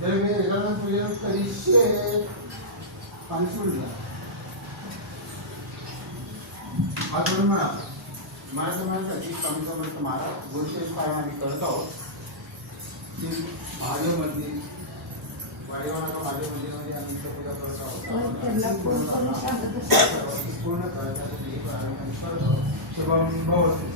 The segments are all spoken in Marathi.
जर एखादा पूजन कधीशे पाणी सोडलं हा दोन म्हणा महाराष्ट्राची कमी समर्थ महाराज गोष्टी पालन आम्ही करत आहोत ती भाजपमध्ये वाडेवाडा भाजप मंदिरामध्ये आम्ही पूजा करत आहोत पूर्ण करण्यासाठी करत आहोत शुभम भवतु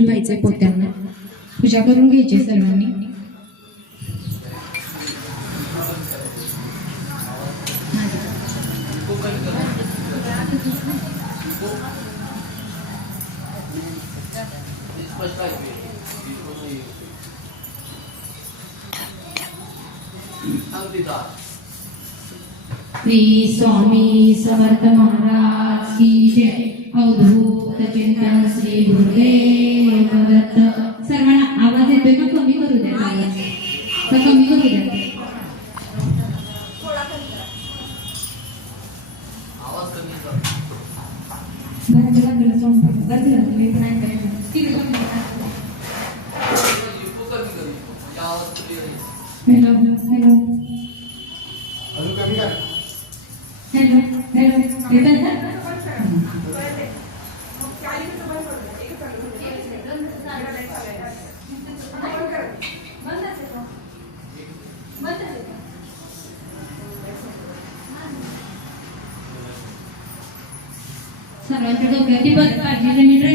व्हायचे पोत्यांना पूजा करून घ्यायची सर्वांनी. श्री स्वामी समर्थ महाराज की जय. अवधूत चिंतन श्री गुरुदेव दत्त. सर्वांना आवाज येतोय का? कमी करू द्या आवाज का कमी करू द्या. हॅलो हॅलो अजून कमी करा. हॅलो हॅलो येतात ना? सर्वांच्या डोक्याची बस काळजी घेणे